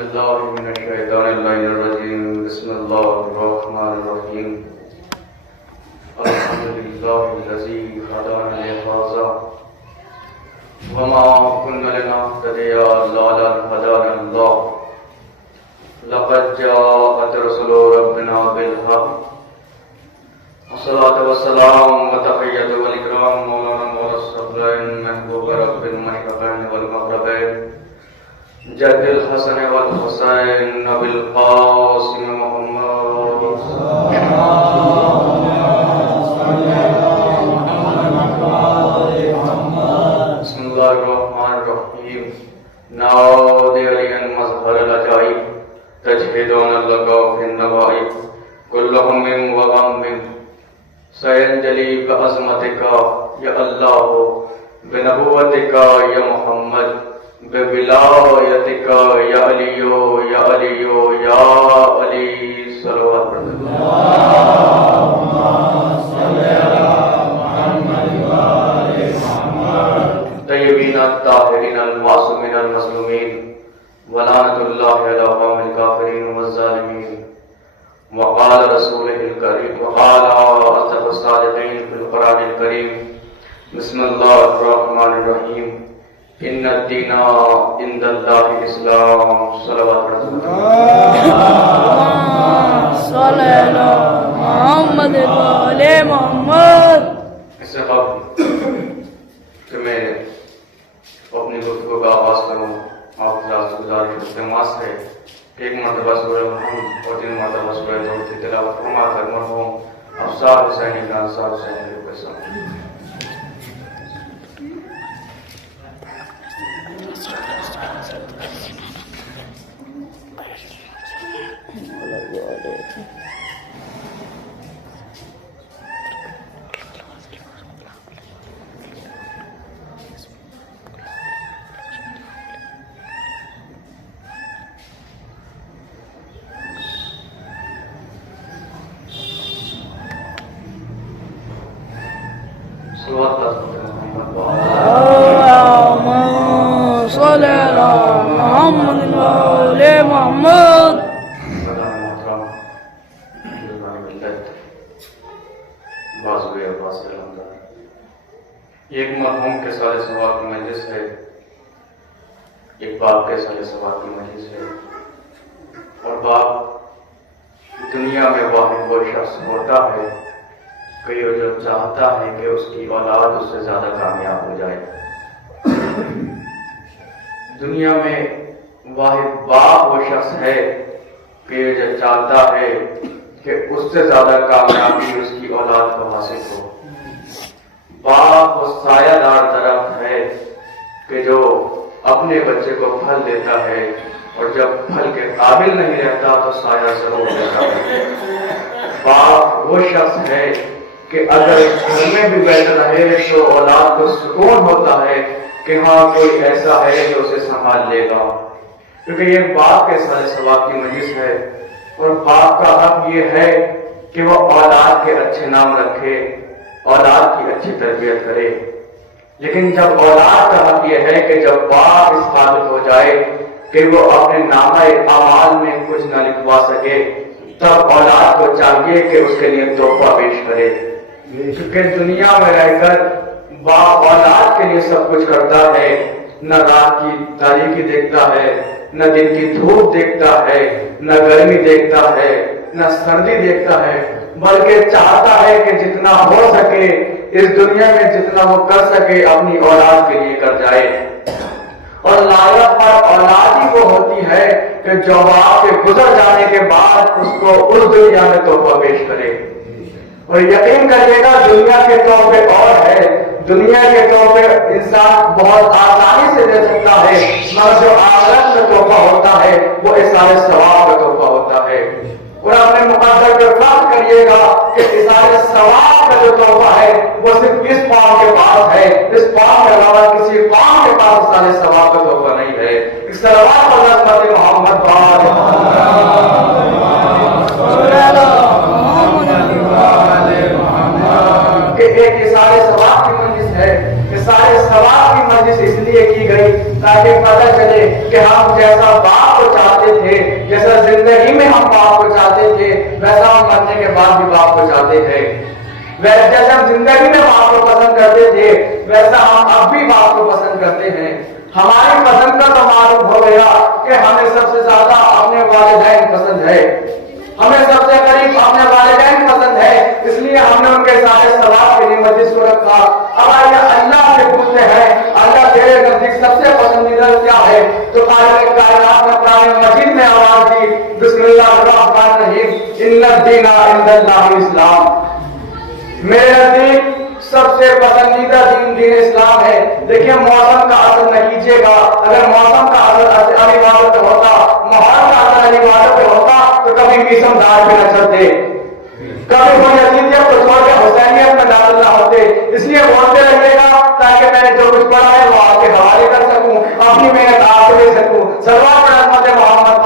بالله من الشيطان اللعين الرجيم بسم الله الرحمن الرحيم الحمد لله الذي هدانا لهذا وما كنا لنهتدي لولا أن هدانا الله لقد جاءت رسل ربنا بالحق والصلاة والسلام وتحية والإكرام مولانا مولى الصدرين محبوب رب المشرقين والمغربين جد الحسن والحسين بالقاسم محمد بسم الله الرحمن الرحيم نادي عليا مظهر العجائب تجهدون اللقاء في النوائب كلهم من وغم سينجلي بعظمتك يا الله بنبوتك يا محمد بولایتک یا علی یا علی یا علی صلوات اللهم صل على محمد وآل محمد طیبین الطاہرین المعصومین المظلومین ولعنۃ اللہ علی قوم الکافرین والظالمین وقال رسولہ الکریم وقال اصدق الصادقین فی القرآن الکریم بسم اللہ الرحمن الرحیم ان الدین عند اللہ اسلام صلوات صلی اللہ محمد وآل محمد. اس سے قبل کہ میں اپنی گفتگو کا آغاز کروں آپ حضرات سے گزارش التماس ہے ایک مرتبہ سورہ محمد اور 3 مرتبہ سورہ زہر کی تلاوت فرما کر مرحوم افسار حسینی کا انصار حسینی کو پیسہ اللهم صل على محمد وآل محمد. ایک مرحوم کے سال ثواب کی مجلس ہے، ایک باپ کے سال ثواب کی مجلس ہے، اور باپ دنیا میں واحد وہ شخص ہوتا ہے کہ وہ جو چاہتا ہے کہ اس کی اولاد اس سے زیادہ کامیاب ہو جائے. دنیا میں واحد باپ وہ شخص ہے کہ جو چاہتا ہے کہ اس سے زیادہ کامیابی اس کی اولاد کو حاصل ہو. باپ وہ سایہ دار درخت ہے کہ جو اپنے بچے کو پھل دیتا ہے اور جب پھل کے قابل نہیں رہتا تو سایہ ضرور دیتا ہے. باپ وہ شخص ہے کہ اگر گھر میں بھی بیٹھ رہے تو اولاد کو سکون ہوتا ہے کہ ہاں کوئی ایسا ہے جو اسے سنبھال لے گا، کیونکہ یہ باپ کے سارے ثواب کی مجلس ہے. اور باپ کا حق یہ ہے کہ وہ اولاد کے اچھے نام رکھے، اولاد کی اچھی تربیت کرے. لیکن جب اولاد کا حق یہ ہے کہ جب باپ اس قابل ہو جائے کہ وہ اپنے نامہ اعمال میں کچھ نہ لکھوا سکے تب اولاد کو چاہیے کہ اس کے لیے تحفہ پیش کرے. کیونکہ دنیا میں رہ کر باپ اولاد کے لیے سب کچھ کرتا ہے، نہ رات کی تاریکی دیکھتا ہے، نہ دن کی دھوپ دیکھتا ہے، نہ گرمی دیکھتا ہے، نہ سردی دیکھتا ہے، بلکہ چاہتا ہے کہ جتنا ہو سکے اس دنیا میں جتنا وہ کر سکے اپنی اولاد کے لیے کر جائے. اور لائق پر اولاد ہی وہ ہوتی ہے کہ جو باپ کے گزر جانے کے بعد اس کو اس دنیا میں تحفہ پیش کرے. اور یقین کریے گا دنیا کے طور پہ اور ہے، دنیا کے طور پہ انسان بہت آسانی سے دے سکتا ہے، مگر جو آخرت میں تحفہ ہوتا ہے وہ اثار ثواب کا تحفہ ہوتا ہے. اور اپنے مقدر پہ فرض کریے گا کہ اثار ثواب کا جو تحفہ ہے وہ صرف اس قوم کے پاس ہے، اس قوم کے علاوہ کسی قوم کے پاس اثار ثواب کا تحفہ نہیں ہے. ایک صلوات پر حضرت محمد کہ ایک اثار ثواب کی مجلس ہے. اثار ثواب کی مجلس اس لیے کی گئی تاکہ پتہ چلے کہ ہم جیسا باپ کو چاہتے باپ کو چاہتے تھے ویسا ہم مرنے کے بعد بھی باپ کو چاہتے ہیں. جیسے ہم زندگی میں باپ کو پسند کرتے تھے ویسا ہم اب بھی باپ کو پسند کرتے ہیں. ہماری پسند کا تو معلوم ہو گیا کہ ہمیں سب سے زیادہ اپنے والدین پسند ہے, ہمیں سب سے قریب اپنے والدین پسند ہے, اس لیے ہم نے ان کے سارے ثواب کے لیے مجلس کو رکھا. اب آئیے اللہ سے پوچھتے ہیں اللہ تیرے نزدیک سب سے پسندیدہ کیا ہے؟ تو خالق کائنات نے قرآن مجید میں آواز دی, بسم اللہ الرحمن الرحیم, ان الدین عند اللہ الاسلام. میرے نزدیک سب سے پسندیدہ دین اسلام ہے. دیکھیے موسم کا اثر نہ کیجیے گا, اگر موسم کا اثر عبادت پہ ہوتا, ماحول کا اثر عبادت پہ ہوتا تو کبھی میسم دار پہ نہ چلتے, کبھی کوئی یزیدیت کو چھوڑ کے حسینیت میں داخل نہ ہوتے. اس لیے بولتے رہیے گا تاکہ میں نے جو کچھ پڑھا ہے وہ آپ کے حوالے کر سکوں, اپنی محنت آپ کو دے سکوں. صلوات پر رحمت محمد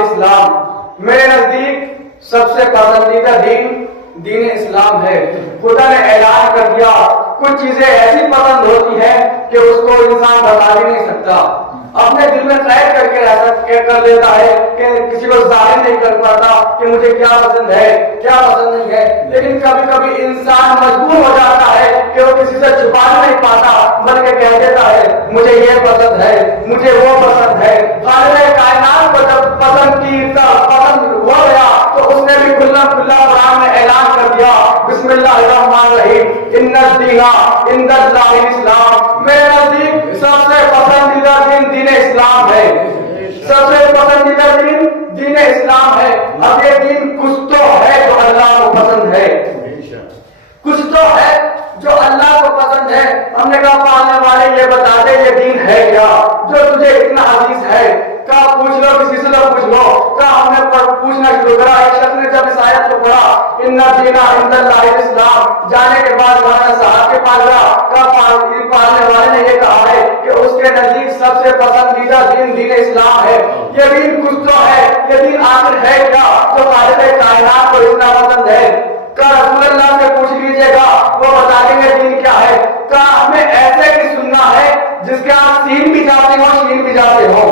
اسلام. میرے نزدیک سب سے پسندیدہ دین اسلام ہے. خدا نے اعلان کر دیا کچھ چیزیں ایسی پسند ہوتی ہیں کہ اس کو انسان بتا بھی نہیں سکتا, اپنے دل میں قید کر کے کر لیتا ہے کہ کسی کو ظاہر نہیں کر پاتا کہ مجھے کیا پسند ہے کیا پسند نہیں ہے. لیکن کبھی کبھی انسان مجبور ہو جاتا ہے کہ وہ کسی سے چھپا نہیں پاتا, بلکہ کہہ دیتا ہے مجھے یہ پسند ہے مجھے وہ پسند ہے. خالق کائنات کو جب پسند ہو گیا تو اس نے بھی کھلا قرآن میں اعلان کر دیا بسم اللہ الرحمن الرحیم, ان الدین عند اللہ الاسلام. میرے نزدیک سب سے پسندیدہ دین اسلام ہے, سب سے پسندیدہ دین اسلام ہے. اب یہ دین کچھ تو ہے جو اللہ کو پسند ہے, کچھ تو ہے جو اللہ کو پسند ہے. ہم نے کہا پالنے والے یہ بتا دے یہ دین ہے کیا جو تجھے اتنا عزیز ہے. کہا پوچھ لو کسی سے لو پوچھ لو. کہا ہم نے پوچھنا شروع کرا. ایک شخص نے جب اس آیت کو پڑھا ان الدین عند اللہ الاسلام, جانے کے بعد مولانا صاحب کے پاس گیا. کہا پالنے والے نے یہ کہا ہے کہ اس کے نزدیک سب سے پسندیدہ دین اسلام ہے. یہ دین کچھ تو ہے, یہ دین آخر ہے کیا جو خالق کائنات کو اتنا پسند ہے. رسول اللہ سے پوچھ لیجئے گا وہ بتا دیں گے دین کیا ہے. کہا ہمیں ایسے کی سننا ہے جس کے آپ سین بھی جاتے ہو شین بھی جاتے ہو,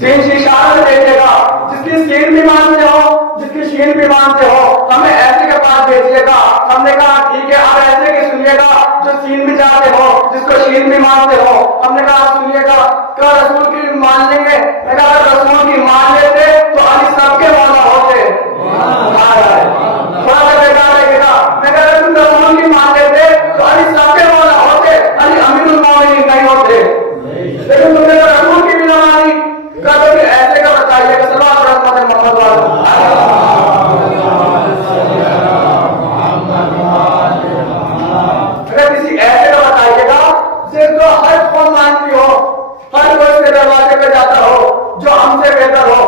سین شیشان میں دیکھیے گا جس کی سین بھی مانتے ہو جس کی شین بھی مانتے ہو, ہمیں ایسے کے پاس بھیجیے گا. ہم نے کہا ٹھیک ہے آپ ایسے کی سنیے گا جو سین بھی جاتے ہو جس کو شین بھی مانتے ہو. ہم نے کہا سنیے گا کیا رسول کی مان لیں گے. میں کہا اگر رسول کی مان لیتے تو علی سب کے مولا ہوتے. تھوڑا سا بیکار ہے گا. میں کہا تم رسول کی مان لیتے تو علی سب کے مولا ہوتے, علی امیر المومنین نہیں ہوتے. لیکن تم نے رسول کی بھی نہ مانی. کہا تو پھر ایسے کا بتائیے گا صلوات پر رحمت محمد اگر کسی ایسے کا بتائیے گا جس کو ہر قوم مانتی ہو, ہر کوئی اس کے دروازے پہ جاتا ہو جو ہم سے بہتر ہو.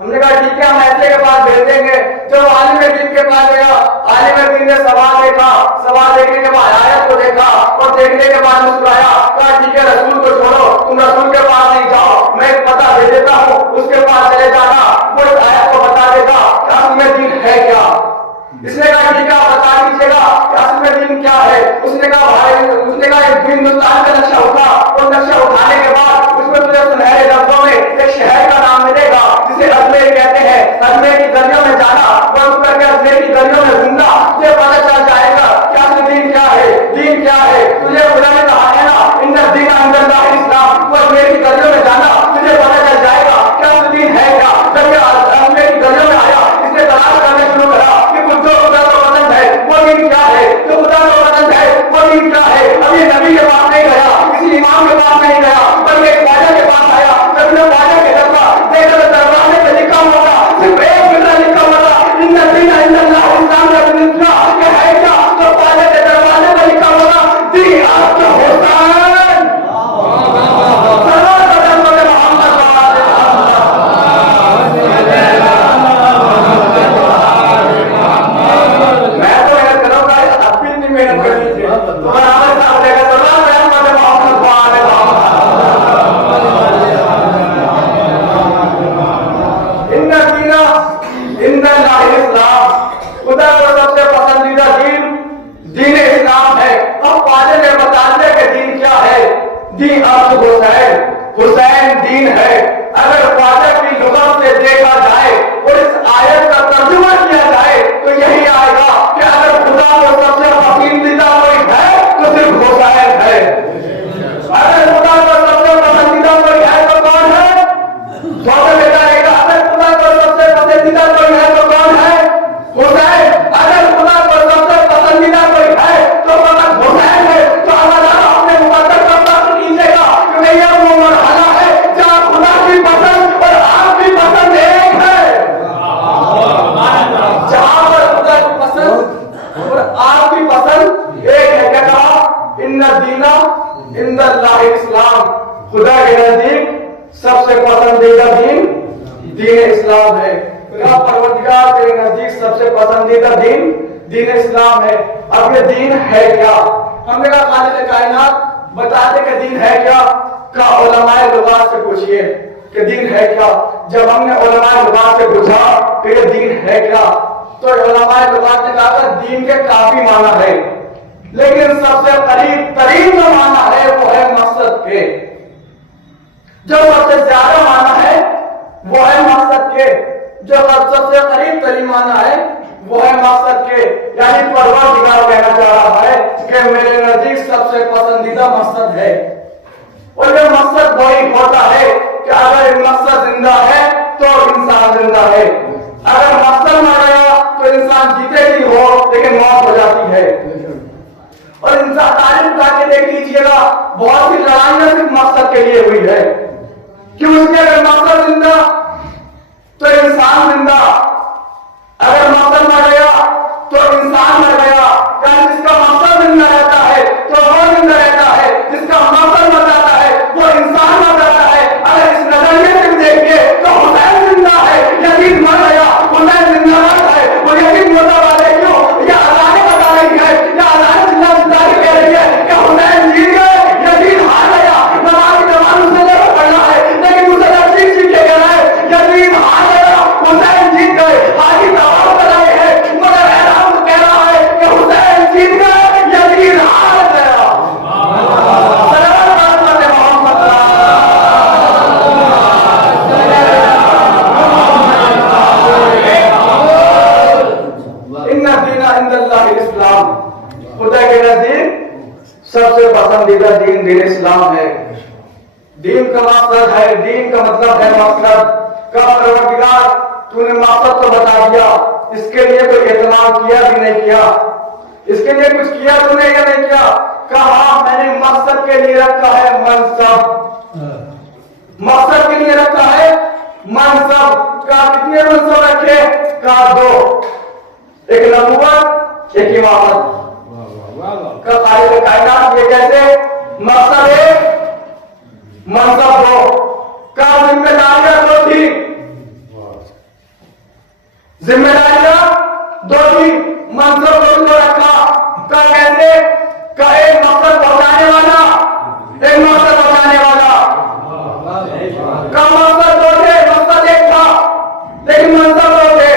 ہم نے کہا ٹھیک ہے ہم ایسے کے پاس بھیج دیں گے. جب عالم دین کے پاس گیا, عالم دین نے سوال دیکھا, سوال دیکھنے کے بعد آیت کو دیکھا اور دیکھنے کے بعد مسکرایا. کہا ٹھیک ہے رسول کو چھوڑو, تم رسول کے پاس نہیں جاؤ, میں ایک پتہ دے دیتا ہوں اس کے پاس چلے جانا, وہ اس آیت کو بتا دے گا کہ اصل میں دین ہے کیا. اس نے کہا ٹھیک ہے آپ بتا دیجیے گا کہ اصل میں دین کیا ہے. اس نے کہا ہندوستان کا نقشہ اٹھا, اور نقشہ اٹھانے کے بعد اس میں تجھے سنہرے لفظوں میں ایک شہر کا نام ملے گا جسے اجمیر کہتے ہیں. اجمیر کی گلیوں میں جانا, بند کر کے اجمیر کی گلیوں میں گھومنا, تجھے پتہ چل جائے گا کہ اصل دین کیا ہے, دین کیا ہے. تجھے خدا نے کہا ہے نا ان الدین عند اللہ الاسلام, وہ اجمیر کی گلیوں میں جانا, تجھے پتہ چل جائے گا کہ اصل دین ہے کیا. جب یہ اجمیر کی گلیوں میں آیا اس نے تلاش کرنے شروع کرا کہ کچھ جو خدا کو پسند ہے وہ دین کیا ہے, جو خدا کو پسند ہے وہ دین کیا ہے. اب یہ نبی کے پاس نہیں گیا, کسی امام کے پاس نہیں گیا, بلکہ ایک خواجہ کے پاس آیا. جب نے خواجہ کے دربار دیکھا تو دروازے پہ لکھا ہوا تھا, صرف ایک جملہ لکھا ہوا تھا ان الدین عند اللہ الاسلام. کا لکھا کہ ہے کیا, تو خواجہ کے دروازے پہ لکھا ہوا تھا دین آپ کا حسین. دین اب حسین، حسین دین ہے۔ اگر خواجہ کی لغت سے دیکھا جائے اور اس آیت کا ترجمہ کیا جائے تو یہی آئے گا کہ اگر خدا کو سب سے پسندیدہ کوئی ہے تو صرف حسین ہے۔ اگر خدا کو سب سے پسندیدہ کوئی ہے تو کون ہے؟ اگر خدا کو سب سے پسندیدہ کوئی ہے تو کون ہے؟ حسین۔ اگر خدا کو سب سے پسندیدہ کوئی ہے تو فقط حسین ہے۔ تو اللہ اپنے مقدس کا فرق کیجیے گا کہ یہ وہ مرحلہ ہے جہاں خدا کی پسند اور آپ کی پسند ایک ہے، جہاں پر خدا کی پسند اور آپ کی پسند ایک ہے۔ کیا کہا؟ ان الدین عند اللہ اسلام، خدا کے نزدیک سب سے پسندیدہ دین دین اسلام ہے۔ کیا پروردگار کے نزدیک سب سے پسندیدہ دین دین اسلام ہے۔ اب یہ دین ہے کیا؟ ہم نے کہا خالق کائنات بتا دے کہ دین ہے کیا؟ کا علماء لغات سے پوچھئے کہ دین ہے کیا۔ جب ہم نے علماء لغات سے پوچھا کہ یہ دین ہے کیا تو علماء لغات نے کہا کہ دین کے کافی معنی ہے، لیکن سب سے قریب ترین جو معنی ہے وہ ہے مقصد کے۔ جو سب سے زیادہ معنی ہے وہ ہے مقصد کے، جو سب سے قریب ترین معنی ہے وہ ہے مقصد کے، یعنی پروردگار کہنا چاہ رہا ہے کہ میرے نزدیک سب سے پسندیدہ مقصد ہے۔ اور یہ مقصد وہی ہوتا ہے کہ اگر مقصد زندہ ہے تو انسان زندہ ہے، اگر مقصد مر گیا تو انسان جیتے بھی ہو لیکن موت ہو جاتی ہے۔ اور انسان تاریخ اٹھا کے دیکھ لیجیے گا، بہت سی لڑائیاں صرف مقصد کے لیے ہوئی ہے، کیوں؟ اس کے اگر مقصد زندہ تو انسان زندہ، اگر مقصد مر گیا تو انسان مر گیا۔ یعنی جس کا مقصد زندہ رہتا ہے تو وہ زندہ رہتا ہے، جس کا مقصد مر جاتا ہے وہ انسان مر جاتا ہے۔ اگر اس نظریے سے دیکھیے تو حسین زندہ ہے، یزید مر گیا، حسین زندہ مر ہے، وہ یزید مرتا والے کیوں؟ یہ اذانیں بتا رہی ہے، یہ اذانیں زندہ زندہ کہہ رہی ہے کہ حسین جیت گئے، یزید ہار گیا۔ نماز اسے نہیں پڑھنا ہے لیکن اسے تفصیل سیکھ کے کہنا ہے یزید ہار گیا، حسین جیت گئے۔ حاجی آواز کر رہے ہیں مگر اعلان کہہ رہا ہے کہ حسین جیت گئے، یزید ہار گیا۔ ان الدین عند اللہ الاسلام، خدا کے نزدیک سب سے پسندیدہ دین دین اسلام ہے۔ دین کا مقصد ہے، دین کا مطلب ہے مقصد کا۔ پروردگار تو نے مقصد تو بتا دیا، اس کے لیے کوئی اہتمام کیا بھی نہیں کیا، اس کے لیے کچھ کیا تو نے یا نہیں کیا؟ کہا میں نے مقصد کے لیے رکھا ہے منصب، مقصد کے لیے رکھا ہے منصب۔ کا کتنے منصب رکھے؟ کا دو، ایک نبوت ایک امامت۔ کا خالق کائنات یہ کیسے؟ مقصد ایک منصب دو، کا ذمہ داریاں دو تھی، ذمہ داریاں دو تھی، منصب دو رکھا۔ کا کیسے؟ کا ایک مقصد پہنچانے والا، ایک مقصد پہنچانے والا۔ کا مقصد دو تھے، مقصد ایک تھا لیکن منصب دو تھے۔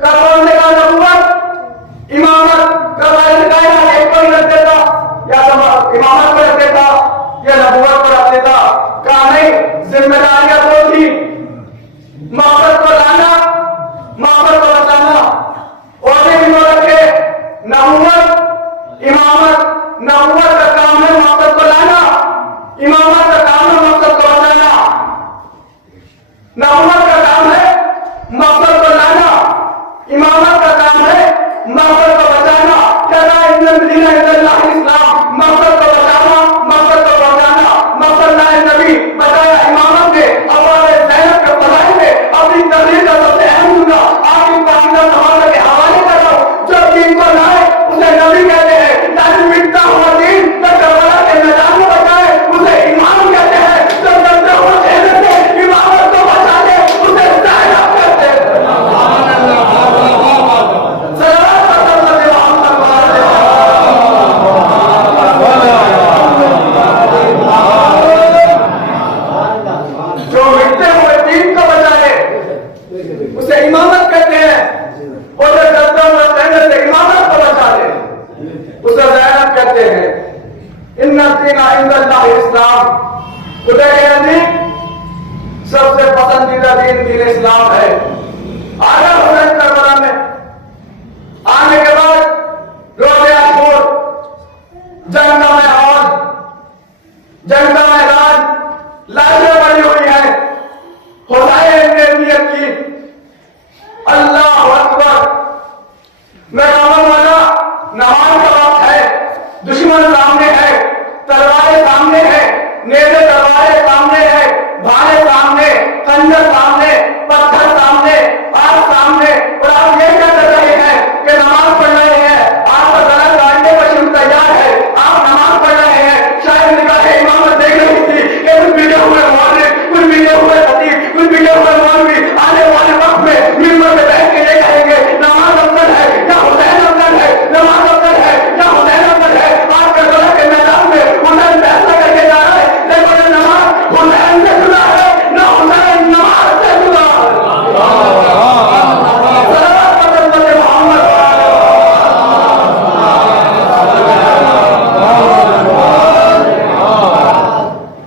کا کون سے؟ کا نبوت امامت۔ کا خالق کائنات ایک کو ہی رکھ دیتا، یا تو امامت کو رکھ دیتا یا نبوت کو رکھ دیتا۔ کا نہیں، ذمہ داریاں دو تھی، مقصد کو لانا، مقصد کو بتانا۔ اور بھی دو رکھے، نبوت امامت۔ نبوت کا کام ہے مقصد کو لانا، امامت کا کام ہے مقصد کو بتانا۔ نبوت کا کام ہے مقصد کو لانا، امامت کا کام ہے مقصد کو بچانا۔ کہنا ان الدین عند اللہ الاسلام، مقصد کو بچانا، مقصد کو بچانا۔ مقصد نائب نبی بتایا امامت نے، ابواب زینب کے فضائل میں اپنی تقریر کا سب سے اہم جملہ آپ کی پاکیزہ صحابہ کے حوالے کر رہا ہوں۔ جو دین کو لائے اسے نبی کہتے ہیں، یعنی مٹتا ہوا دین جو کربلا کے میدان میں بچائے اسے امام کہتے ہیں، جو جلتے ہوئے جہنم سے امامت کو بچا لے اسے زینب کہتے ہیں۔ جو مٹتے ہوئے دین کو بچائے اسے امامت کہتے ہیں، اور جو جلتے ہوئے جہنم سے امامت کو بچا لے اسے زینب کہتے ہیں۔ ان الدین عند اللہ اسلام، خدا کے نزدیک سب سے پسندیدہ دین دین اسلام ہے۔ آیا حسین کربلا میں آنے کے بعد روزے عاشور، جنگ کا میدان، جنگ کا میدان، لاشیں پڑی ہوئی ہیں، حسین نے نیت کی اللہ اکبر، میرا من والا نماز کا وقت ہے، دشمن سامنے ہے، تلواریں سامنے ہے، نیزے تلواریں سامنے ہے، بھالے سامنے، خنجر سامنے، پتھر سامنے، آگ سامنے، اور آپ یہ کیا کر رہے ہیں کہ نماز پڑھ رہے ہیں، آپ کا گلا کاٹنے کا شروع تیار ہے، آپ نماز پڑھ رہے ہیں، شاید نگاہ امامت دیکھ رہی تھی کہ کچھ بگڑے ہوئے مولوی، کچھ بگڑے ہوئے خطیب، کچھ بگڑے ہوئے مولوی آنے والے وقت میں ممبر پہ بیٹھ کے یہ کہیں گے نماز افضل ہے یا حسین افضل ہے، نماز افضل ہے یا حسین افضل ہے۔ آج کربلا کے میدان میں حسین فیصلہ کر کے جا رہا ہے، لیکن نہ نماز حسین سے جدا ہے، نہ حسین نماز سے جدا ہے۔ صلوات محمد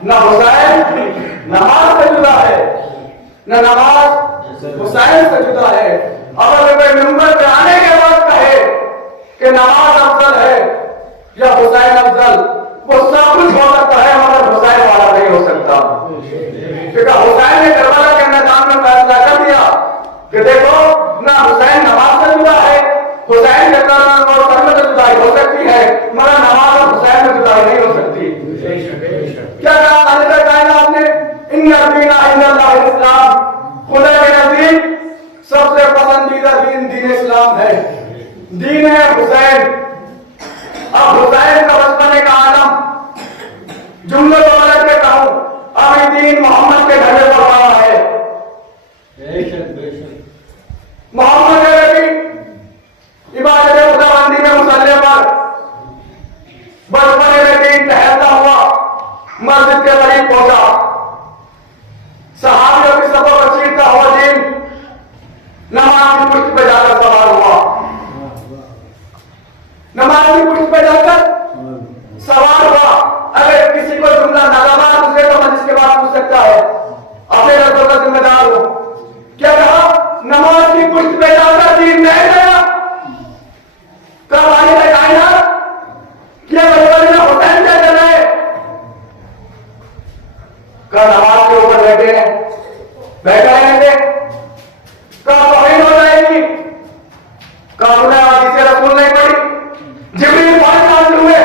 نہ حسین نماز سے جدا ہے، نہ نماز حسین سے جدا ہے۔ اگر کوئی ممبر پہ آنے کے بعد کہے کہ نماز افضل ہے یا حسین افضل، وہ سب کچھ ہو سکتا ہے مگر حسین والا نہیں ہو سکتا، کیونکہ حسین نے کربلا کے میدان میں فیصلہ کر دیا کہ دیکھو نہ حسین نماز سے جدا ہے، حسین کے کرم اور کرم سے جدائی ہو سکتی ہے مگر نماز اور حسین میں جدائی نہیں ہو سکتی۔ کیا کہا خالق کائنات نے؟ ان الدین عند اللہ اسلام، خدا کے نزدیک سب سے پسندیدہ دین دین اسلام ہے، دین ہے حسین۔ اب حسین کا بچپنے کا عالم، جملوں کو غلط میں کہوں، ابھی دین محمد کے گھر میں پڑ رہا ہے۔ محمد نبی عبادت خداوندی میں مصلی پر بچپنے میں دین ٹہلتا ہوا مسجد کے قریب پہنچا، صحابیوں کی صفوں کو چیرتا ہوا دین نماز کی پشت پہ جا کر سوار ہوا، نماز کی پشت پہ جا کر سوار ہوا۔ اگر کسی کو جملہ ناگوار دوسرے تو مجلس کے بعد پوچھ سکتا ہے، اپنے لفظوں کا ذمہ دار ہوں۔ کیا کہا؟ نماز کی پشت پہ جا کر دین نہیں گیا۔ کب آئی ہے کائنات کیا بچپن میں حسین کیا کر رہے؟ کب نماز کے اوپر بیٹھے ہیں، بیٹھے ہیں تھے، کب توہین ہو جائے گی، کب انہیں حدیث رسول نہیں پڑھی، جبریل 5 سال ہوئے،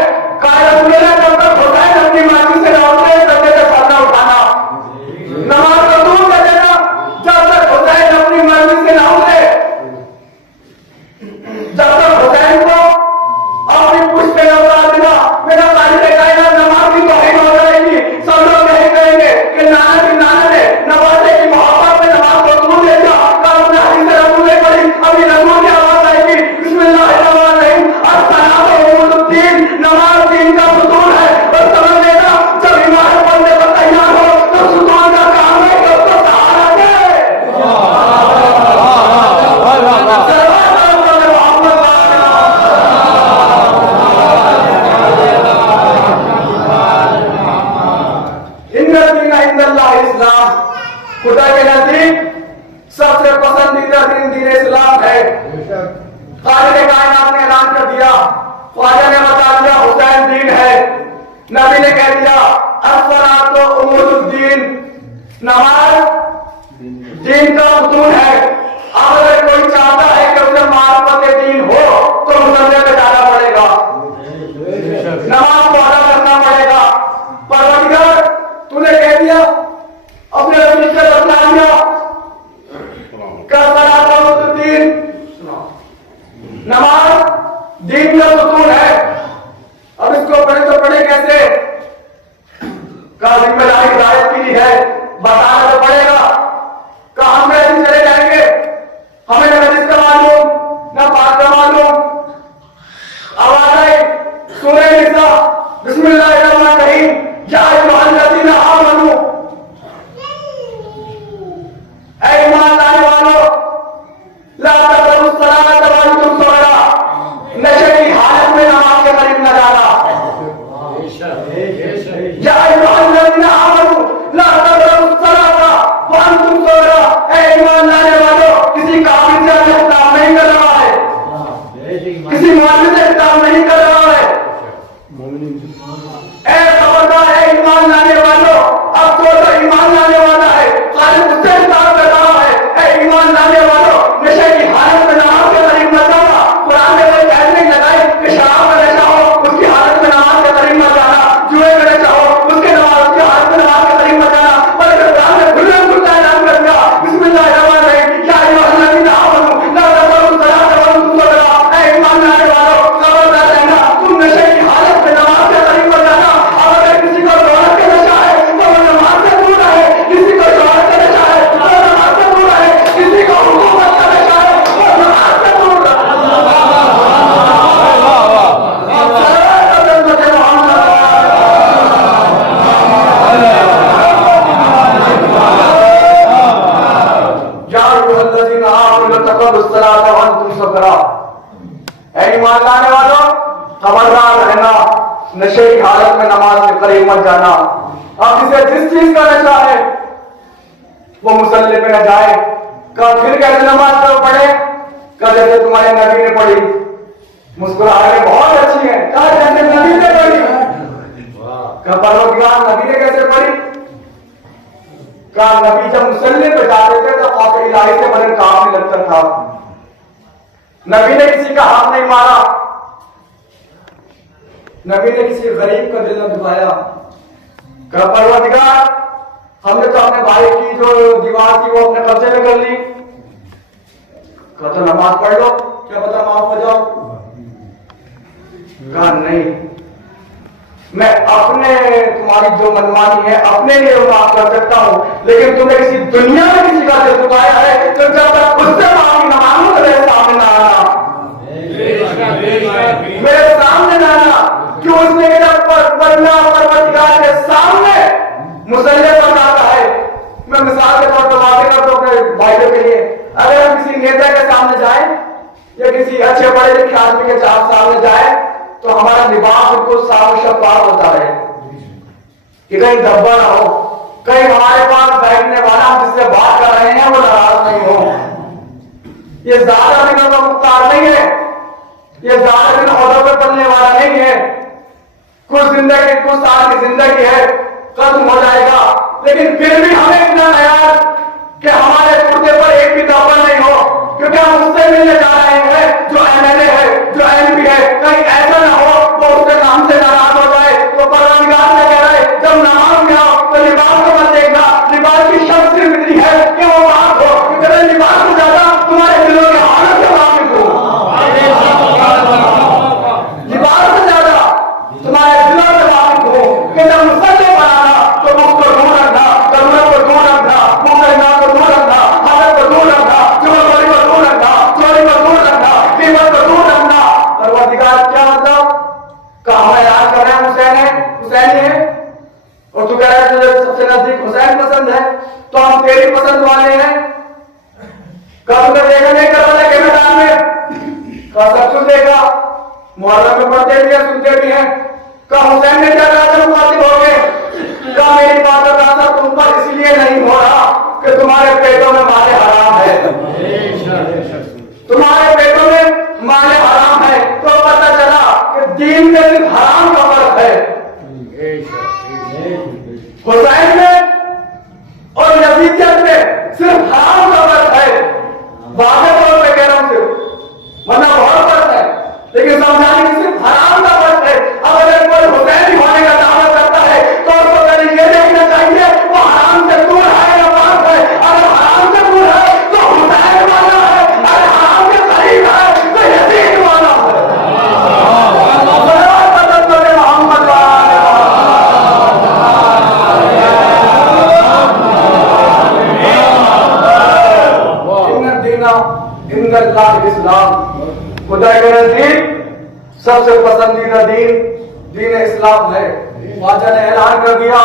کہا رسول اللہ جب تک حسین اپنی ماضی سے نہ اٹھے تب تک پردہ اٹھانا، نماز کا دور کر دینا جب تک حسین اپنی مرضی سے نہ اٹھے، جب تک حسین کو اپنی پشت پہ نہ اتار دینا۔ میرا خالق کائنات نماز کی توہین ہو جائے گی، سب لوگ یہی کہیں گے کہ نانا کی نانا نے نوازے کی محبت میں نماز کو دور لے جا، کل انہیں حدیث رسول نے پڑھی، ابھی رسول کی آواز آئے گی بسم اللہ الرحمن الرحیم، الصلاۃ عمود الدین، نماز دین کا ستون ہے۔ اور سمجھ لینا جب عمارت بننے پر تیار ہو تو ستون کا کام ہے کہ اس کو سہارا دے۔ ان الدین عند اللہ اسلام، خدا کے نزدیک سب سے پسندیدہ دین دین اسلام ہے۔ خالق کائنات نے اعلان کر دیا، خواجہ نے بتا دیا حسین دین ہے، نبی نے کہہ دیا الصلاۃ عمود الدین، نماز دین کا ستون ہے۔ اب اگر کوئی چاہتا ہے کہ اسے معرفت دین ہو تو مصلی پہ جانا پڑے گا، نماز کو ادا کرنا پڑے گا۔ پروردگار تو نے کہہ دیا اپنے رسول سے بتلا دیا کہ الصلاۃ عمود الدین، نماز دین کا ستون ہے۔ اب اس کو پڑھے تو پڑھے کیسے؟ کا ذمہ داری ہدایت کی ہے، بتانا تو پڑے گا۔ کہ ہم ایسے چلے جائیں گے، ہمیں نہ حدیث کا معلوم نہ بات کا معلوم، اے خبردار ہے ایمان لانے والوں، اب جو ایمان لانے والا ہے خالق اس سے خطاب کر رہا ہے، اے ایمان لانے والوں نشے کی حالت میں نماز کے قریب مت جانا۔ قرآن میں کوئی قید نہیں لگائی کہ شراب کا نشہ ہو اس کی حالت میں نماز کے قریب مت جانا، جوئے کا نشہ ہو اس کی حالت میں نماز کے قریب مت جانا، بلکہ قرآن نے کھلا کھلا اعلان کر دیا بسم اللہ الرحمن الرحیم یا ایھا الذین آمنوا لا تقربوا الصلاۃ وانتم سکارى۔ اے ایمان لانے والوں خبردار رہنا، تم نشے کی حالت میں نماز کے قریب مت جانا۔ اور اگر کسی کو دولت کا نشہ ہے تو وہ نماز سے دور رہے، کسی کو شہرت کا نشہ ہے تو وہ نماز سے دور رہے، کسی کو حکومت کا نشہ ہے وہ نماز سے دور رہے۔ اے ایمان لانے والوں خبردار رہنا، نشے کی حالت میں نماز کے قریب مت جانا۔ اب اسے جس چیز کا نشہ ہے وہ مصلی پہ نہ جائے۔ کب پھر کیسے نماز پڑھو پڑھے؟ کہا جیسے تمہارے نبی نے پڑھی، مسکراہٹیں بہت اچھی ہیں، کہا جیسے نبی نے پڑھی۔ کہا پروردگار نبی نے کیسے پڑھی؟ کہا نبی جب مصلی پہ جاتے تھے تو خوف الہی سے بدن کانپنے لگتا تھا، نبی نے کسی کا ہاتھ نہیں مارا، نبی نے کسی غریب کا دل نہ دکھایا۔ کہا پروردگار ہم نے تو اپنے بھائی کی جو دیوار تھی وہ اپنے قبضے میں کر لی، کہا تو نماز پڑھ لو کیا پتہ معاف ہو جاؤ۔ کہا نہیں، میں اپنے تمہاری جو منمانی ہے اپنے لیے وہ معاف کر سکتا ہوں، لیکن تم نے کسی دنیا میں کسی کا دل دکھایا ہے تو جب تک اس سے معافی نہ مانگو تو میرے سامنے نہ آنا، میرے سامنے نہ آنا۔ کیوں؟ اس نے جب پروردگار کے سامنے مصلی پر جاتا ہے، میں مثال کے طور پر واضح کر دوں کہ بھائیوں کے لیے، اگر ہم کسی نیتا کے سامنے جائیں یا کسی اچھے پڑھے لکھے آدمی کے سامنے جائیں تو ہمارا لباس بالکل صاف و شفاف ہوتا ہے کہ کہیں دھبا نہ ہو، کہیں ہمارے پاس بیٹھنے والا ہم جس سے بات کر رہے ہیں وہ ناراض نہیں ہو۔ یہ زیادہ دنوں کا مختار نہیں ہے، یہ زیادہ دن عہدوں پہ پڑنے والا نہیں ہے، کچھ سال کی زندگی ہے، ختم ہو جائے گا، لیکن پھر بھی ہمیں اتنا خیال کہ ہمارے کرتے پر ایک بھی دھبا نہیں ہو، کیونکہ ہم اس سے ملنے جا رہے ہیں جو MLA ہے، جو MP ہے، کہیں ایسا نہ ہو وہ اس کے نام سے ناراض ہو جائے۔ تو پروردگار سے کہہ رہے جب نماز میں آؤ تو لباس کو مت دیکھنا، لباس کی شرط صرف اتنی ہے کہ وہ پاک ہو، کیونکہ لباس سے زیادہ تمہارے دلوں کی حالت سے واقف ہو، لباس سے زیادہ تمہارے دلوں سے واقف ہو کہ جب مصلی پر آنا تو مخ کو دور رکھنا، کمر کو دور رکھنا، منہ کو دور رکھنا، حالت کو دور رکھنا، چوری کو دور رکھنا، چوری کو دور رکھنا، قیمت کو دور رکھنا۔ پروردگار کیا مطلب؟ کہ ہمیں یاد کر رہے ہیں حسینی ہے اور تو کہہ رہے ہیں تجھے سب سے نزدیک حسین پسند ہے تو ہم تیری پسند والے ہیں۔ کب تک دیکھا نہیں کربلا کے میدان میں؟ کہا سب کچھ دیکھا، محرم میں پڑھتے بھی ہیں سنتے بھی ہیں۔ کہا حسین نے کیا کہا تھا مخاطب ہو گئے؟ کہا میری بات کا اثر تم پر اس لیے نہیں ہو رہا کہ تمہارے پیٹوں میں مال حرام ہے، تمہارے پیٹوں میں مال حرام ہے، تو پتہ چلا کہ دین میں صرف حرام کا فرق ہے۔ حسین میں اور یزیدیت میں صرف حرام کا فرق ہے، واضح طور پہ کہہ رہا ہوں صرف، ورنہ بہت فرق ہے، لیکن سمجھانے کی صرف حرام کا فرق ہے۔ اب اگر کوئی حسین ہونے کا دعویٰ کرتا ہے تو اس کو پہلے یہ دیکھنا چاہیے وہ حرام سے دور ہے یا پاک ہے۔ اگر حرام سے دور ہے تو حسین والا ہے، اگر حرام کے قریب ہے تو یزید والا ہے۔ محمد ان اللہ اسلام، خدا کے نزدیک سب سے پسندیدہ دین اسلام ہے۔ خواجہ نے اعلان کر دیا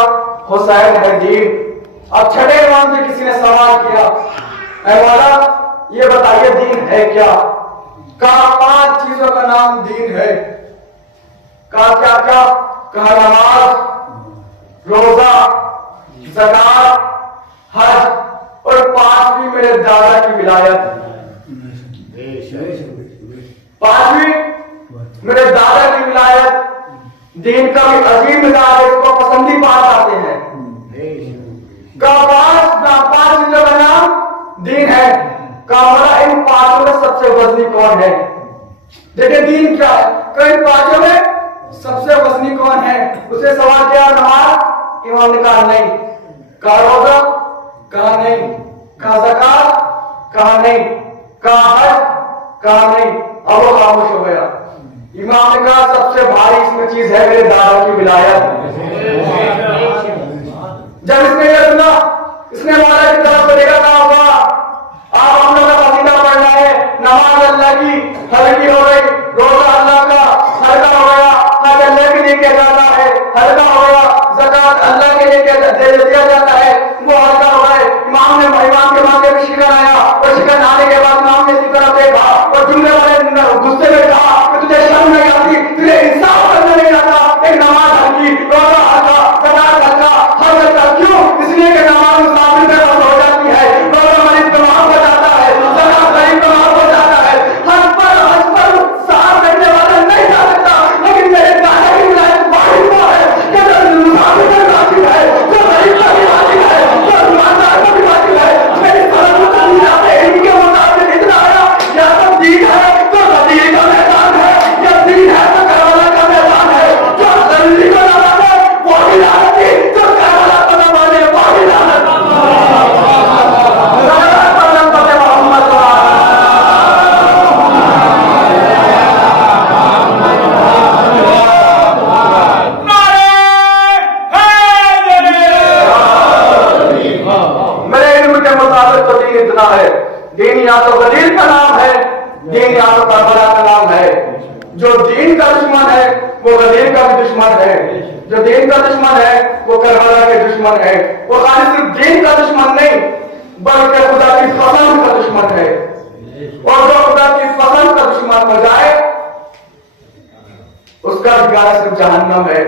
حسین ہے دین۔ اب چھٹے امام سے کسی نے سوال کیا، اے مولا یہ بتائیے دین ہے کیا؟ کہا 5 چیزوں کا نام دین ہے۔ کہا کیا کیا؟ کہا نماز، روزہ، زکات، حج اور 5ویں میرے دادا کی ولایت۔ 5ویں میرے دادا کی ولایت، دین کا بھی عظیم مزاج ہے، اس کو پسندی بات آتے ہیں. پانچ چیزوں کا نام دین ہے. کامرا ان پانچوں میں سب سے وزنی کون ہے؟ دیکھیں دین کیا ہے. کئی پانچوں میں سب سے وزنی کون ہے؟ اسے سوال کیا نماز، امام نے کہا نہیں. کہا روزہ، کہا نہیں. کہا زکات، کہا نہیں. کہا حج، کہا نہیں. اب وہ خاموش ہو گیا. امام نے کہا سب سے بھاری اس میں چیز ہے میرے دادا کی ولایت. جب اس نے یہ سنا، اس نے مولا کی طرف کو دیکھا، کہا ہوا آپ ہم لوگ کا قصیدہ پڑھنا ہے. نماز اللہ کی ہلکی ہو گئی، روزہ اللہ کا ہلکا ہو گیا، حج اللہ کے لیے کیا جاتا ہے ہلکا ہو گیا، زکات اللہ کے لیے دیا جاتا ہے وہ ہلکا ہو گئے. امام نے امام کے ماتھے میں شکن آیا، اور شکن آنے کے بعد امام نے اسی طرف دیکھا اور جملے والے غصے میں کہا کہ تجھے شرم نہیں آتی، تجھے انصاف کرنا نہیں آتا. ایک نماز ہلکی، روزہ ہلکا، زکات ہلکا، حج ہلکا. کیوں؟ اس لیے کہ نماز مسافر پہ فرض ہو جاتی ہے، روزہ مریض پہ معاف ہو جاتا ہے، زکات غریب پہ معاف ہو جاتا ہے. حج پر ساتھ بیٹھنے والا نہیں جا سکتا، لیکن میرے دادا کی ولایت واحد وہ ہے کہ جو مسافر پر واجب ہے، جو غریب پر بھی واجب ہے، جو ایماندار پر بھی واجب ہے. میری طرف ان کے مطابق اتنا آیا یا تو دین ہے تو غدیر کا میدان ہے، یا دین ہے تو کربلا کا میدان ہے. جو غریبی کو نہ مانے وہ بھی لعنت کی، جو کربلا کو نہ مانے وہ بھی لعنت. دین یا تو غدیر کا نام ہے، دین یا تو کربلا کا نام ہے. جو دین کا دشمن ہے وہ غدیر کا بھی دشمن ہے، جو دین کا دشمن ہے وہ کربلا کے دشمن ہے. وہ خالی صرف دین کا دشمن نہیں بلکہ خدا کی پسند کا دشمن ہے. اور جو خدا کی پسند کا دشمن ہو جائے اس کا ٹھکانہ صرف جہنم ہے.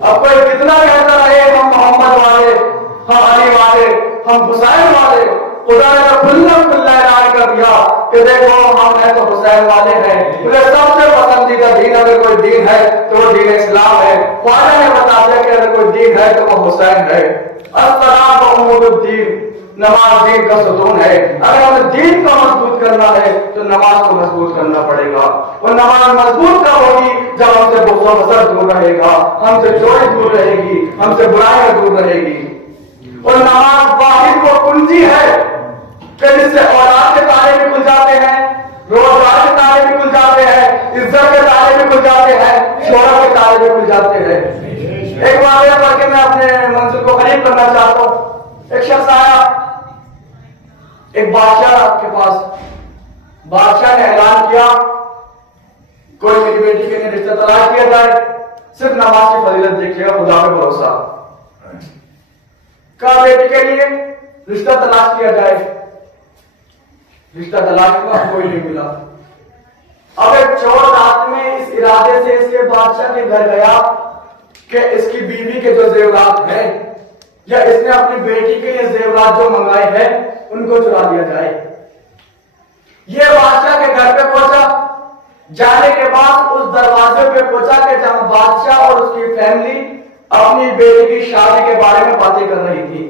اب کوئی کتنا کہتا رہے ہم محمد والے، ہم علی والے، ہم حسین والے، خدا نے تو کھلا کھلا اعلان کر دیا کہ دیکھو ہم ہیں تو حسین والے ہیں. مجھے سب سے پسندیدہ دین اگر کوئی دین ہے تو وہ دین اسلام ہے. خواجہ نے بتا دیا کہ اگر کوئی دین ہے تو وہ حسین ہے. الصلاۃ عمود الدین، نماز دین کا ستون ہے. اگر ہمیں دین کو مضبوط کرنا ہے تو نماز کو مضبوط کرنا پڑے گا. اور نماز مضبوط کب ہوگی؟ جب ہم سے بغض و حسد دور رہے گا، ہم سے چوری دور رہے گی، ہم سے برائیاں دور رہے گی. اور نماز واحد وہ کنجی ہے کہ جس سے اولاد کے تالے بھی کھل جاتے ہیں، روزگار کے تالے بھی کھل جاتے ہیں، عزت کے تالے بھی کھل جاتے ہیں، شہرت کے تالے بھی کھل جاتے ہیں. ایک واقعہ پڑھ کے میں اپنے منزل کو قریب کرنا چاہتا ہوں. ایک شخص آیا ایک بادشاہ کے پاس. بادشاہ نے اعلان کیا کوئی میری بیٹی کے لیے رشتہ تلاش کیا جائے، صرف نماز کی فضیلت دیکھیے گا، خدا پہ بھروسہ. کہا بیٹی کے لیے رشتہ تلاش کیا جائے. رشتہ تلاش ہوا، کوئی نہیں ملا. اب ایک چور رات میں اس ارادے سے اس کے بادشاہ کے گھر گیا کہ اس کی بیوی کے جو زیورات ہیں یا اس نے اپنی بیٹی کے لیے زیورات جو منگائے ہیں ان کو چرا لیا جائے. یہ بادشاہ کے گھر پہ پہنچا. جانے کے بعد اس دروازے پہ پہنچا کہ جہاں بادشاہ اور اس کی فیملی اپنی بیٹی کی شادی کے بارے میں باتیں کر رہی تھی.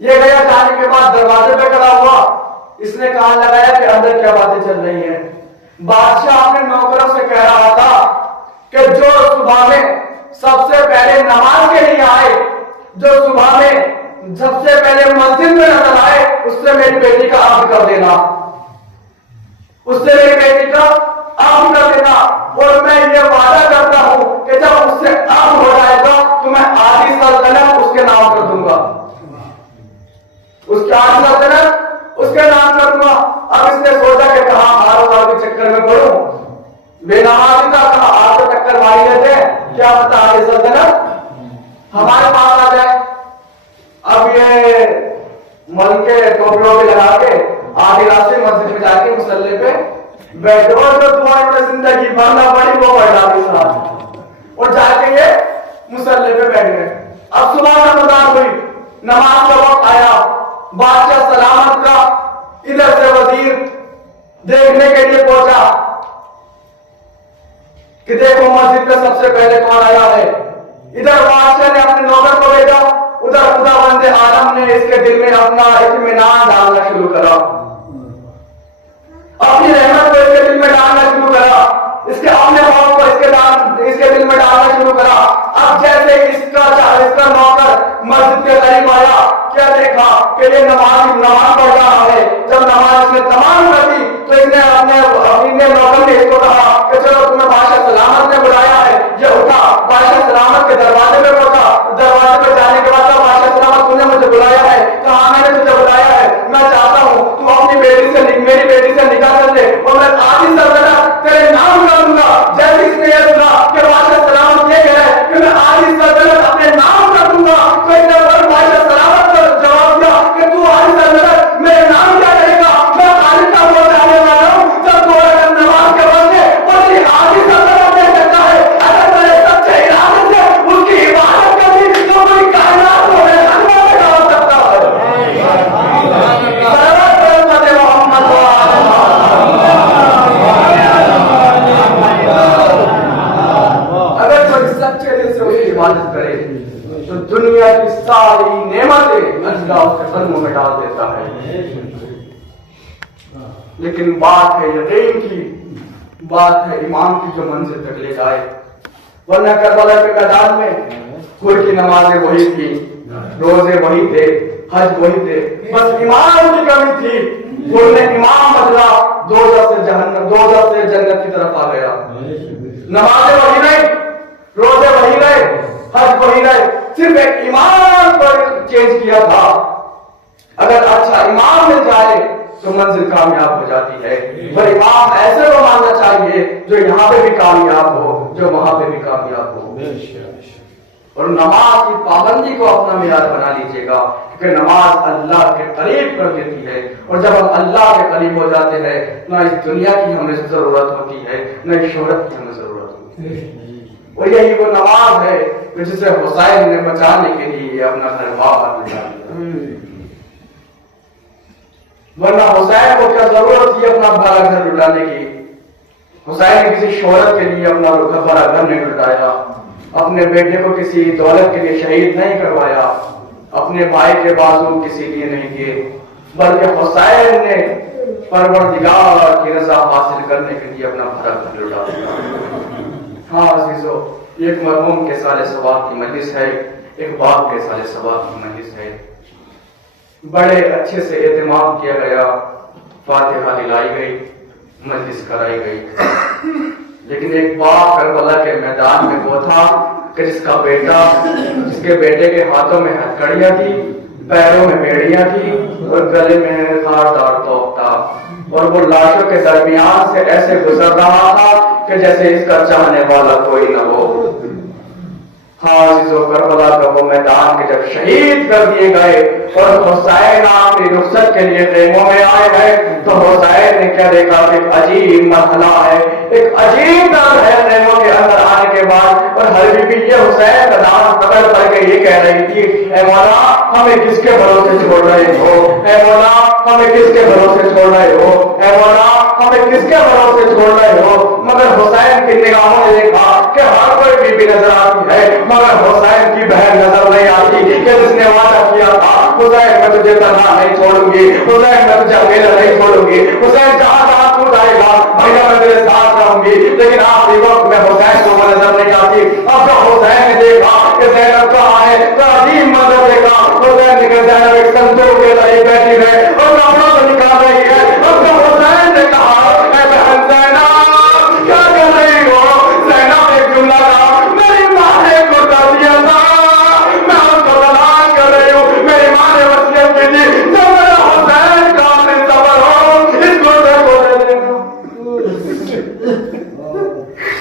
یہ گیا، جانے کے بعد دروازے پہ کھڑا ہوا. اس نے کہا لگایا کہ اندر کیا باتیں چل رہی ہیں. بادشاہ اپنے نوکروں سے کہہ رہا تھا کہ جو صبح میں سب سے پہلے نماز کے لیے آئے، جو صبح میں سب سے پہلے مسجد میں نظر آئے، اس سے میری بیٹی کا عقد کر دینا، اس سے میری بیٹی کا عقد کر دینا. اور میں یہ وعدہ کرتا ہوں کہ جب اس سے عقد ہو جائے گا تو میں آدھی سلطنت اس کے نام کر دوں گا، اس کی آدھی سلطنت اس کے نام کر دوں گا. اب اس نے سوچا کہ کہاں ہار کے چکر میں پڑوں، بے نمازی کا کہا آپ کو چکر ماری لیتے ہیں، کیا پتا آدھی سلطنت ہمارے پاس آ جائے. اب یہ مل کے ٹوپلوں پہ لگا کے آدھی رات سے مسجد میں جا کے مسلح پہ بیٹھے اور جو دعائیں میں زندگی بھرنا پڑی وہ پڑھ ڈالی صاحب، اور جا کے یہ مسلح پہ بیٹھ گئے. اب صبح رمضان ہوئی، نماز کا وقت آیا. بادشاہ سلامت کا ادھر سے وزیر دیکھنے کے لیے پہنچا کہ دیکھو مسجد میں سب سے پہلے کون آیا ہے؟ ادھر بادشاہ نے اپنے نوکر کو بھیجا، ادھر خدا بند عالم نے اس کے دل میں اپنا اطمینان ڈالنا شروع کرا، اپنی رحمت کو اس کے دل میں ڈالنا شروع کرا، اس کے اپنے خوف کو اس کے دل میں ڈالنا شروع کرا۔ اب جیسے اس کا نوکر مسجد کے قریب آیا، کیا دیکھا کہ یہ نماز پڑھ رہا ہے۔ جب نماز اس نے تمام کر دی تو اس نے اپنے نوکر نے اس کو کہا کہ چلو تمہیں بادشاہ سلامت نے بلایا ہے۔ یہ اٹھا، بادشاہ سلامت کے دروازے پہ پہنچا، دروازے پہ جانے کے بعد بادشاہ سلامت تم نے مجھے بلایا ہے؟ کہا میں نے تجھے بلایا ہے، میں چاہتا ہوں تو اپنی میری بیٹی سے نکاح کر لے اور میں آج ہی سلطنت تیرے نام کر دوں گا۔ جیسے اس نے یہ سنا کہ بادشاہ سلامت یہ کہہ رہا ہے کہ میں آج ہی سلطنت اپنے نام کر دوں گا، تو اس نے بادشاہ سلامت کو جواب دیا کہ تو آج سلطنت میرے نام کیا کرے گا؟ میں خالد کا وہ جانے والا ہوں جب تو اگر نماز کے وقت میں اور یہ آج ہی سلطنت دے سکتا ہے۔ اگر میں سچے ارادے سے اس کی عبادت کر دی تو کوئی کائنات کو میں خدمت میں ڈال سکتا ہے۔ اگر کوئی سچے دل سے اس کی عبادت کرے تو دنیا کی ساری نعمتیں اللہ اس کے قدموں میں ڈال دیتا ہے۔ لیکن بات ہے یقین کی، بات ہے ایمان کی جو منزل تک لے جائے۔ ورنہ کربلا کے میدان میں خود کی نمازیں وہی تھی، روزے وہی تھے، حج وہی تھے، بس ایمان کی کمی تھی۔ انہوں نے ایمان بدلا، دوزخ سے جنت کی طرف آ گیا۔ نمازیں وہی نہیں، روزے وہی رہے، حج وہی رہے، صرف ایک ایمان پر چینج کیا تھا۔ اگر اچھا ایمان مل جائے تو منزل کامیاب ہو جاتی ہے۔ اور ایمان ایسے کو ماننا چاہیے جو یہاں پہ بھی کامیاب ہو، جو وہاں پہ بھی کامیاب ہو۔ اور نماز کی پابندی کو اپنا معیار بنا لیجیے گا، کیونکہ نماز اللہ کے قریب کر دیتی ہے۔ اور جب ہم اللہ کے قریب ہو جاتے ہیں، نہ اس دنیا کی ہمیں ضرورت ہوتی ہے، نہ اس شہرت کی ہمیں ضرورت ہوتی ہے۔ اور یہی وہ نماز ہے جسے حسین نے بچانے کے لیے اپنا گھر باہر بچا لیا۔ ورنہ حسین کو کیا ضرورت تھی اپنا بڑا گھر لٹانے کی؟ حسین نے کسی شہرت کے لیے اپنا بڑا گھر نہیں لٹایا، اپنے بیٹے کو کسی دولت کے لیے شہید نہیں کروایا، اپنے بھائی کے بازو کسی لیے نہیں کیے، بلکہ حسین نے پروردگار کی رضا حاصل کرنے کے لیے اپنا بڑا گھر لٹا دیا۔ ہاں عزیزو، ایک مرحوم کے سال ثواب کی مجلس ہے، ایک باپ کے سال ثواب کی مجلس ہے۔ بڑے اچھے سے اہتمام کیا گیا، فاتحہ دلائی گئی، مجلس کرائی گئی۔ لیکن ایک باپ کربلا کے میدان میں وہ تھا کہ جس کے بیٹے کے ہاتھوں میں ہتھکڑیاں تھی، پیروں میں بیڑیاں تھی اور گلے میں خاردار توق تھا، اور وہ لاشوں کے درمیان سے ایسے گزر رہا تھا کہ جیسے اس کا چاہنے والا کوئی نہ ہو۔ ہاں عزیزو، کربلا کا وہ میدان کے جب شہید کر دیے گئے اور حسین اپنی رخصت کے لیے خیموں میں آئے ہیں تو حسین نے کیا دیکھا کہ ایک عجیب مرحلہ ہے، ایک عجیب درد ہے خیموں کے اندر آنے کے بعد۔ اور ہر بی بی یہ حسین کا نام پکڑ کر کے یہ کہہ رہی تھی، اے مولا ہمیں کس کے بھروسے چھوڑ رہے ہو، اے مولا ہمیں کس کے بھروسے چھوڑ رہے ہو، اے مولا ہمیں کس کے بھروسے چھوڑ رہے ہو۔ مگر حسین کی نگاہوں نے دیکھا کہ ہر کوئی بی بی نظر آتی ہے، مگر حسین کی بہن نظر نہیں آتی کہ جس نے وعدہ کیا تھا، حسین میں تجھے تنہا نہیں چھوڑوں گی، حسین میں تجھے اکیلا نہیں چھوڑوں گی، حسین جہاں جہاں تو جائے گا بھیا میں تیرے ساتھ رہوں گی۔ لیکن آخری وقت میں حسین کو وہ نظر نہیں آتی۔ اب جو حسین نے دیکھا کہ زینب کہاں ہے تو عجیب منظر دیکھا، حسین نے کہا زینب ایک صندوق کے ذریعے بیٹھی ہے اور کپڑوں سے نکال رہی ہے۔ اور جو حسین نے کہا اے بہن زینب کیا کر رہی ہو؟ زینب ایک جملہ کہا، میری ماں نے کو کر دیا تھا، میں اس کو طلاق کر رہی ہوں، میری ماں نے وصیت کی تھی جو میرا حسین کا اپنے صبر ہو اس کو دے دینا۔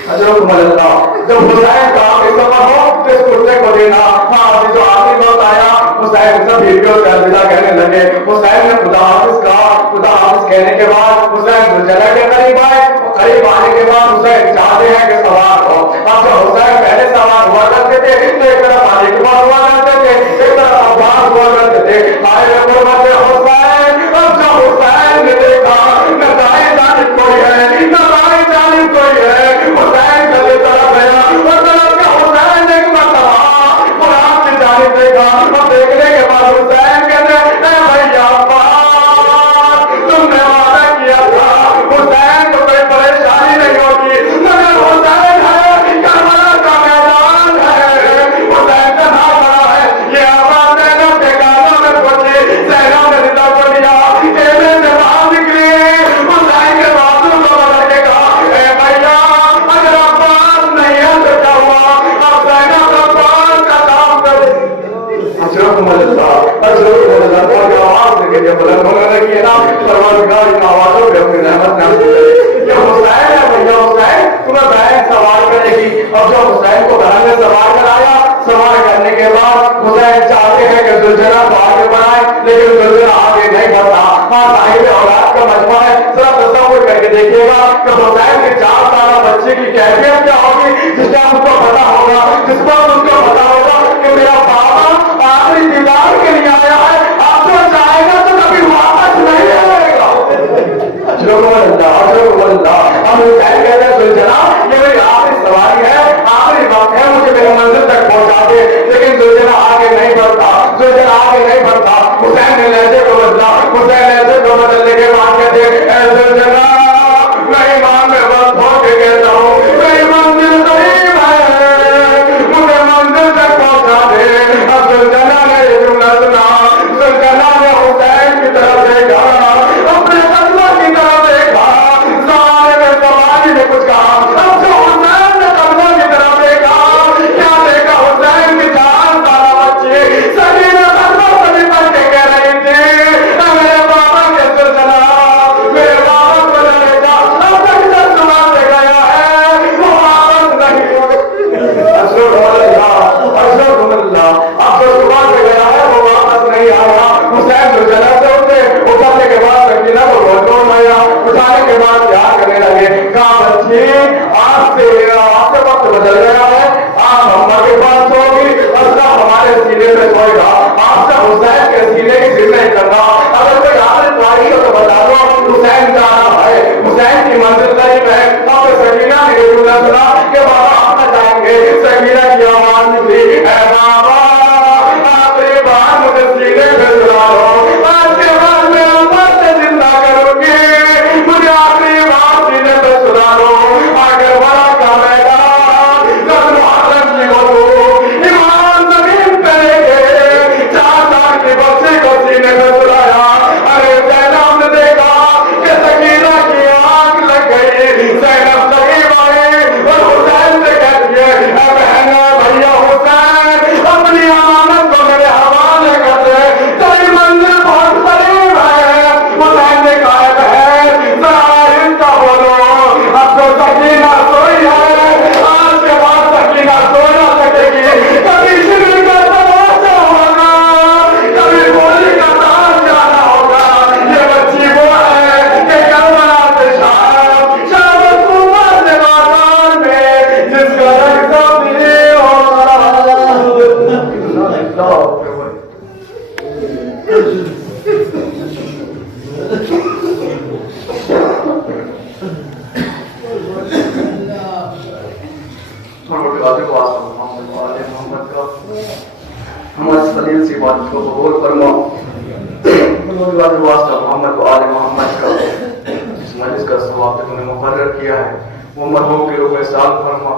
حضرت اللہ جب حسین کا اپنے صبر ہو تو اس کرتے کو دینا۔ ہاں جو آخری وقت آیا حسین سب بیویوں سے الوداع کہنے لگے۔ حسین نے خدا حافظ کہا، خدا حافظ کہنے کے بعد حسین زلجلہ کے قریب آئے، قریب آنے کے بعد حسین چاہتے ہیں کہ سوار ہو۔ اب جو حسین پہلے سوار ہوا کرتے تھے تو ایک طرف علی کے بعد ہوا کرتے تھے، ایک طرف عباس ہوا کرتے تھے۔ قائل قربت حسین، اب جو حسین نے دیکھا نہ دائیں جانب کوئی ہے نہ بائیں جانب کوئی ہے، حسین گلے طرف گیا کے بلند ہونے لگی نا پروردگار ان آوازوں پہ اپنی رحمت نازل کرے. یہ حسین ہے بھیا حسین تمہیں بہن سوال کرے گی. اب جب حسین کو بہن نے سوال کرایا سوال کرنے کے بعد حسین چاہتے ہیں کہ زلجھنا کو آگے بڑھائے لیکن زلجھنا آگے نہیں بڑھتا. ہاں صاحب اولاد کا مجموعہ ہے. ذرا تصور کر کے دیکھیے گا کہ حسین کے 4 سالہ بچے کی کیفیت کیا ہوگی جس کا اس کو پتا ہوگا جس پر اس کو پتا ہوگا کہ میرا بابا آخری دیدار کے لیے آیا ہے آپ جو جائے گا تو کبھی واپس نہیں آئے گا. ہم حسین کہتے ہیں زلجھنا یہ میری آخری سواری ہے آخری وقت ہے مجھے میری منزل تک پہنچا دے. لیکن زلجھنا آگے نہیں بڑھتا زلجھنا آگے نہیں بڑھتا. حسین نے لہجے کو بدلا. حسین لہجے کو بدلنے کے بعد کہتے اے زلجھنا میں ایمان میں بس ہو کے کہتا ہوں میری منزل قریب ہے مجھے منزل تک پہنچا دے. اب زلجھنا نے یہ جملہ سنا. زلجھنا نے حسین کی طرف دیکھا اپنے قدموں کی طرف دیکھا. سارے میں سواری نے کچھ کہا. اب جو حسین نے قدموں کی طرف دیکھا کیا دیکھا حسین کی 4 سالہ بچی سکینہ قدموں سے بھی پڑھ کے کہہ رہی تھی میرے بابا کے زلجھنا میرے بابا کو لے جا اب تک جب صبح سے گیا ہے وہ واپس نہیں. اب جو صبح سے گیا ہے وہ واپس نہیں آیا. حسین زلجھنا سے اترنے کے بعد سکینہ کو گھٹوں میں آیا. اٹھانے کے بعد پیار کرنے لگے. کہا بچی آپ سے وقت بدل گیا ہے آپ ہمارے کے پاس ہوگی اور سب ہمارے سینے پہ سوئے گا. آپ سے حسین کے سینے کی ذکر نہیں کرنا. اگر کوئی عادت خواہش ہو تو بتا دو حسین کا نام ہے حسین کی منزل قریب ہے. اب سکینہ نے یہ جملہ سنا کہ بابا آپ نہ جائیں گے. سکینہ کی آواز نکلی اے بابا آخری بار مجھے سینے پہ سلا دو. آج کے بعد میں امت سے زندہ کروں گی مجھے آخری بار سینے پہ سلا دو. اگر بڑا کا میدان کل محرم کی ہو ایمان زمین پہ لے کے 4 سال کی بچی کو سینے پہ سلایا. ارے زینب نے دیکھا کہ سکینہ کی آنکھ لگ گئی. زینب قریب آئی اور حسین سے کہتی ہے اے بہن بھیا حسین اپنی امانت کو میرے حوالے کر دے تیری منزل بہت قریب ہے. حسین نے کہا ہے بہن ذرا آہستہ بولو. اب تو سکینہ سوئی ہے آج کے بعد سکینہ سو نہ سکے گی. کبھی شیر کا تماشا ہوگا کبھی گولی کا تاج جانا ہوگا. یہ بچی وہ ہے کہ کربلا سے شام شام صوبہ سے بازار میں جس کا رنگ سبزی ہوگا. ہماری سلیل سی بات کو قبول فرما. محمد و آل محمد کا اس مجلس کا ثواب تم نے مقرر کیا ہے وہ مرحوم کے روح میں سال فرما.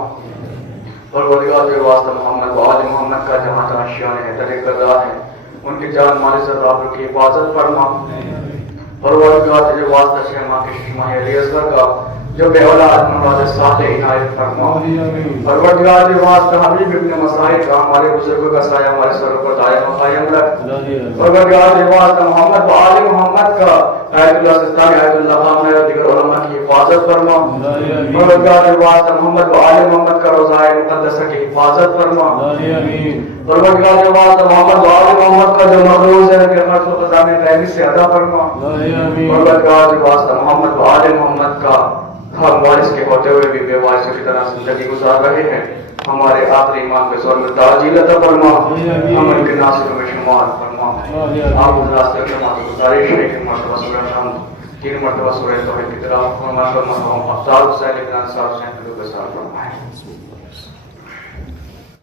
پروردگار کے واسطہ محمد و آل محمد کا جہاں جہاں شان ہے درے کردار ہے ان کی جان مال سے آپ کی حفاظت فرما. پروردگار کے واسطہ شیخ ماں کے شیخ علی اصغر کا جو بے اولاد مراد صالح عنایت فرما. پروردگار کے واسطہ حبیب ابن مسائل کا ہمارے بزرگوں کا سایہ ہمارے سروں پر دائم قائم رکھ. پروردگار کے واسطہ محمد و آل محمد کا آیت اللہ سستانی آیت اللہ خامنہ اور دیگر علماء کی حفاظت فرما. پروردگار کے واسطہ محمد و آل محمد کا روضہ مقدسہ کی حفاظت فرما. پروردگار کے واسطہ محمد و آل محمد کا جو مخلوق ہے کہ خرچ و خزانے رحمی سے ادا فرما. پروردگار کے واسطہ محمد و آل محمد کا ہم وارث کے ہوتے ہوئے بھی بے وارثوں کی طرح زندگی گزار رہے ہیں ہمارے آخری ایمان پہ زور میں تعجیل عطا فرما. ہم ان کے ناصروں میں شمار فرما. آپ اس راستے کے ماں کی گزارش ہے کہ مرتبہ سورہ حمد 3 مرتبہ سورہ توحید کی طرح فرما. افطار حسین ابن انصار حسین کے ساتھ فرمائے.